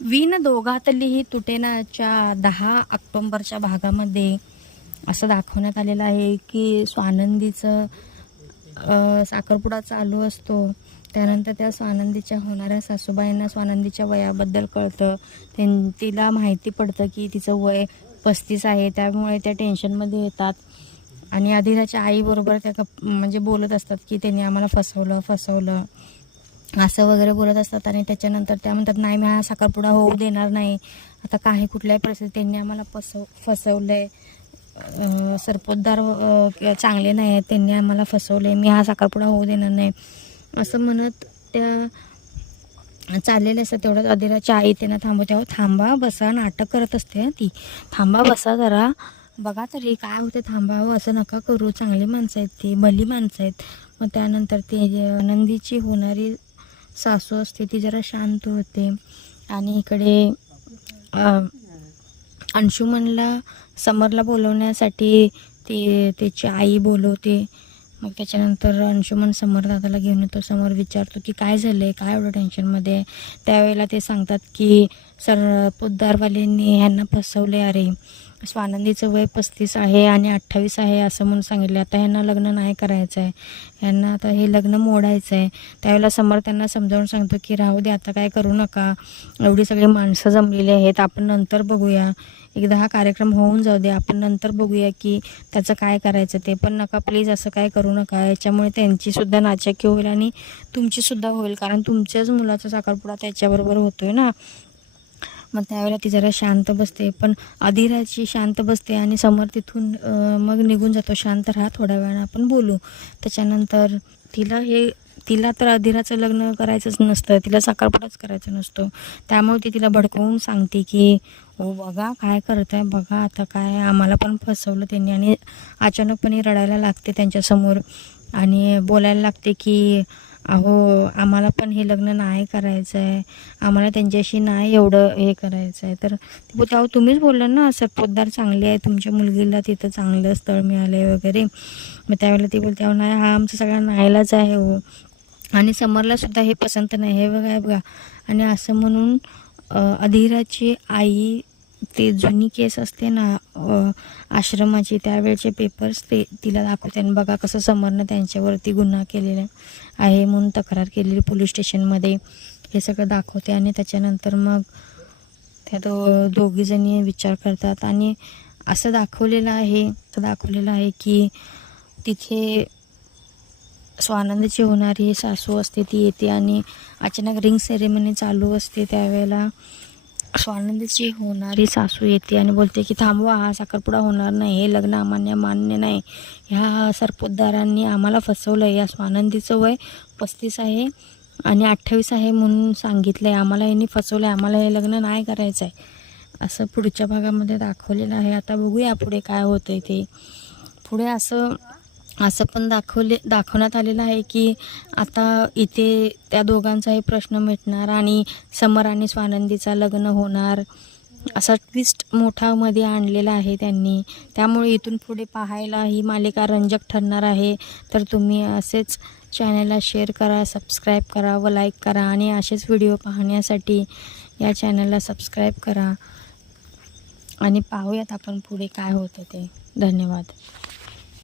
विण दोघातलीही तुटेनाच्या दहा ऑक्टोंबरच्या भागामध्ये असं दाखवण्यात आलेलं आहे की स्वानंदीचं साखरपुडा चालू असतो. त्यानंतर त्या स्वानंदीच्या होणाऱ्या सासूबाईंना स्वानंदीच्या वयाबद्दल कळतं. त्यां तिला माहिती पडतं की तिचं वय पस्तीस आहे. त्यामुळे त्या टेन्शनमध्ये येतात. आणि अधिराच्या आईबरोबर त्या गप म्हणजे बोलत असतात की त्यांनी आम्हाला फसवलं फसवलं. असं वगैरे बोलत असतात आणि त्याच्यानंतर त्या म्हणतात नाही मी हा साखरपुडा होऊ देणार नाही. आता काही कुठल्याही परिस्थितीत त्यांनी आम्हाला फसव फसवलं आहे सरपोतदार चांगले नाही आहेत. त्यांनी आम्हाला फसवले मी हा साखरपुडा होऊ देणार नाही. असं म्हणत त्या चाललेले असतात. तेवढ्याच अधिराच्या आई त्यांना थांबवते. अहो थांबा बसा नाटक करत असते ती. थांबा बसा जरा. बघा तरी काय होते थांबावं असं नका करू. चांगली माणसं आहेत ती. भली माणसं आहेत. मग त्यानंतर ते नंदीची होणारी सासू असते ती जरा शांत होते. आणि इकडे अंशुमनला समरला बोलवण्यासाठी ती त्याची आई बोलवते. मग त्याच्यानंतर अंशुमन समर दादाला घेऊन येतो. समोर विचारतो की काय झालं आहे काय एवढं टेन्शनमध्ये त्यावेळेला ते सांगतात की सर पोद्दारवाल्यांनी ह्यांना फसवले अरे. स्वानंदीचं वय पस्तीस आहे आणि अठ्ठावीस आहे असं म्हणून सांगितलं. आता ह्यांना लग्न नाही करायचं आहे. ह्यांना आता हे लग्न मोडायचं आहे. त्यावेळेला समोर त्यांना समजावून सांगतो की राहू दे आता काय करू नका. एवढी सगळी माणसं जमलेली आहेत. आपण नंतर बघूया. एकदा हा कार्यक्रम होऊन जाऊ दे. आपण नंतर बघूया की त्याचं काय करायचं ते. पण नका प्लीज असं काय करू नका. याच्यामुळे त्यांचीसुद्धा नाचकी नाचक्की होईल आणि तुमचीसुद्धा होईल. कारण तुमच्याच मुलाचा साखरपुडा त्याच्याबरोबर होतो आहे ना. मग त्यावेळेला ती जरा शांत बसते. पण अधिराची शांत बसते आणि समोर तिथून मग निघून जातो. शांत राहा थोड्या वेळानं आपण बोलू. त्याच्यानंतर तिला हे तिला तर अधिराचं लग्न करायचंच नसतं. तिला साखरपुडाच करायचा नसतो. त्यामुळे ती तिला भडकवून सांगते की हो बघा काय करत आहे बघा आता काय आम्हाला पण फसवलं त्यांनी आणि अचानकपणे रडायला लागते त्यांच्यासमोर. आणि बोलायला लागते की अहो आम्हाला पण हे लग्न नाही करायचं आहे आम्हाला त्यांच्याशी नाही एवढं हे करायचं आहे तर बोलते अहो तुम्हीच बोलला ना सरपोतदार चांगले आहे तुमच्या मुलगीला तिथं चांगलं स्थळ मिळालं आहे वगैरे. मग त्यावेळेला ती बोलते अहो नाही हा आमचा सगळा नाईलाज आहे हो. आणि समरला सुद्धा हे पसंत नाही. हे बघा बघा. आणि असं म्हणून अधिराची आई ते जुनी केस असते ना आश्रमाचे आश्रमाची त्यावेळचे पेपर्स ते तिला दाखवते. आणि बघा कसं समरनं त्यांच्यावरती गुन्हा केलेला आहे म्हणून तक्रार केलेली पोलीस स्टेशनमध्ये. हे सगळं दाखवते आणि त्याच्यानंतर मग त्या दो दोघीजणी विचार करतात. आणि असं दाखवलेलं आहे असं दाखवलेलं आहे की तिथे स्वानंदची होणारी सासू असते ती येते आणि अचानक रिंग सेरेमनी चालू असते त्यावेळेला. स्वानंदची होणारी सासू येते आणि बोलते की थांबवा हा साखरपुडा होणार नाही. हे लग्न आम्हाला मान्य नाही. ह्या सरपोतदारांनी आम्हाला फसवलं आहे या स्वानंदीचं वय पस्तीस आहे आणि अठ्ठावीस आहे म्हणून सांगितलं आहे आम्हाला यांनी फसवलं आहे आम्हाला हे लग्न नाही करायचं आहे असं पुढच्या भागामध्ये दाखवलेलं आहे. आता बघूया पुढे काय होतं आहे ते. पुढे असं असं पण दाखवले दाखवण्यात आलेलं आहे की आता इथे त्या दोघांचाही प्रश्न मिटणार आणि समर आणि स्वानंदीचा लग्न होणार. असा ट्विस्ट मोठामध्ये आणलेला आहे त्यांनी. त्यामुळे इथून पुढे पाहायला ही मालिका रंजक ठरणार आहे. तर तुम्ही असेच चॅनलला शेअर करा सबस्क्राईब करा व लाईक करा आणि असेच व्हिडिओ पाहण्यासाठी या चॅनलला सबस्क्राईब करा. आणि पाहूयात आपण पुढे काय होतं ते. धन्यवाद.